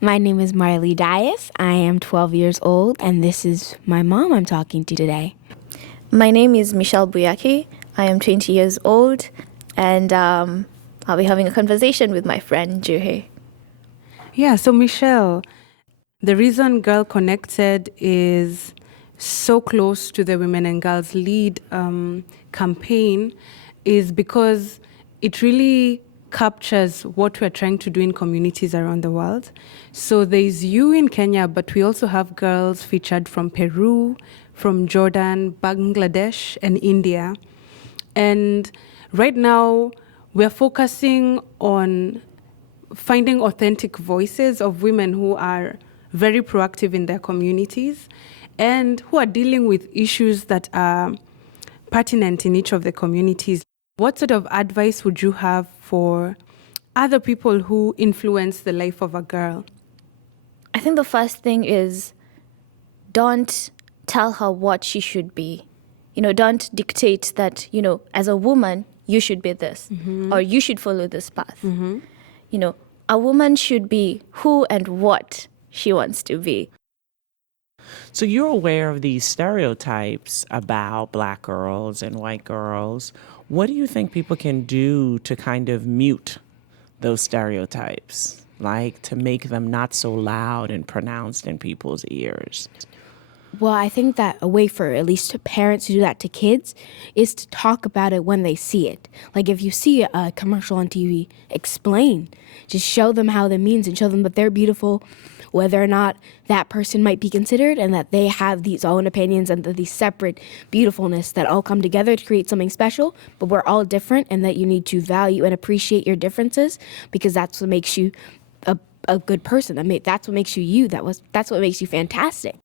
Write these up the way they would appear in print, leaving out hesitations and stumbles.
My name is Marley Dias. I am 12 years old, and this is my mom I'm talking to today. My name is Michelle Buyaki. I am 20 years old, and I'll be having a conversation with my friend Njuhi. Yeah, so Michelle, the reason Girl Connected is so close to the Women and Girls Lead campaign is because it really captures what we're trying to do in communities around the world. So there's you in Kenya, but we also have girls featured from Peru, from Jordan, Bangladesh, and India. And right now, we're focusing on finding authentic voices of women who are very proactive in their communities and who are dealing with issues that are pertinent in each of the communities. What sort of advice would you have for other people who influence the life of a girl? I think the first thing is don't tell her what she should be. Don't dictate that, as a woman, you should be this or you should follow this path. A woman should be who and what she wants to be. So you're aware of these stereotypes about Black girls and white girls. What do you think people can do to kind of mute those stereotypes, like to make them not so loud and pronounced in people's ears? Well, I think that a way for at least parents to do that to kids is to talk about it when they see it. Like if you see a commercial on TV, explain. Just show them how that means and show them that they're beautiful, whether or not that person might be considered, and that they have these own opinions and these separate beautifulness that all come together to create something special, but we're all different, and that you need to value and appreciate your differences because that's what makes you a good person. That's what makes you you. That's what makes you fantastic.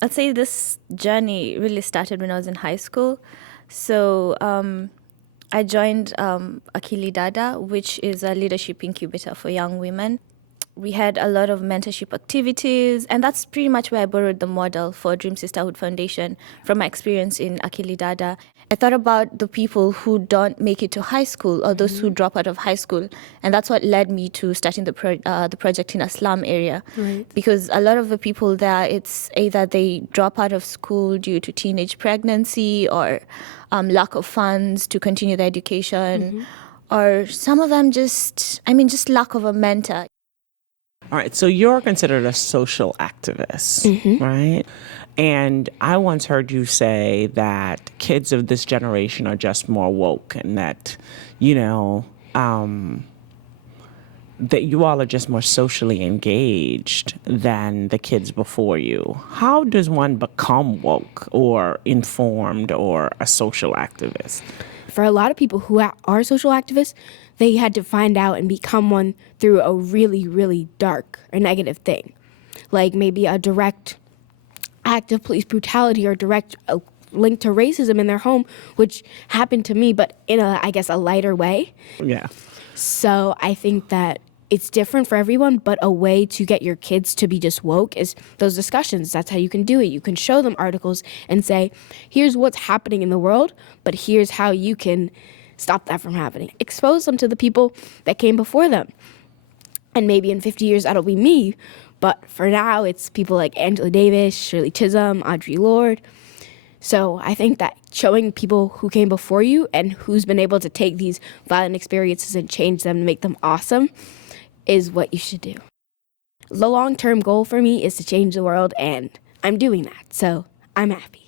I'd say this journey really started when I was in high school. So I joined Akili Dada, which is a leadership incubator for young women. We had a lot of mentorship activities, and that's pretty much where I borrowed the model for Dream Sisterhood Foundation from my experience in Akili Dada. I thought about the people who don't make it to high school or those who drop out of high school, and that's what led me to starting the project in a slum area. Right. Because a lot of the people there, it's either they drop out of school due to teenage pregnancy or lack of funds to continue their education, or some of them just lack of a mentor. All right, so you're considered a social activist, right? And I once heard you say that kids of this generation are just more woke and that, that you all are just more socially engaged than the kids before you. How does one become woke or informed or a social activist? For a lot of people who are social activists, they had to find out and become one through a really, really dark or negative thing. Like maybe a direct act of police brutality or direct link to racism in their home, which happened to me, but in a lighter way. Yeah. So I think that it's different for everyone, but a way to get your kids to be just woke is those discussions. That's how you can do it. You can show them articles and say, here's what's happening in the world, but here's how you can stop that from happening. Expose them to the people that came before them. And maybe in 50 years, that'll be me. But for now, it's people like Angela Davis, Shirley Chisholm, Audre Lorde. So I think that showing people who came before you and who's been able to take these violent experiences and change them to make them awesome is what you should do. The long-term goal for me is to change the world, and I'm doing that. So I'm happy.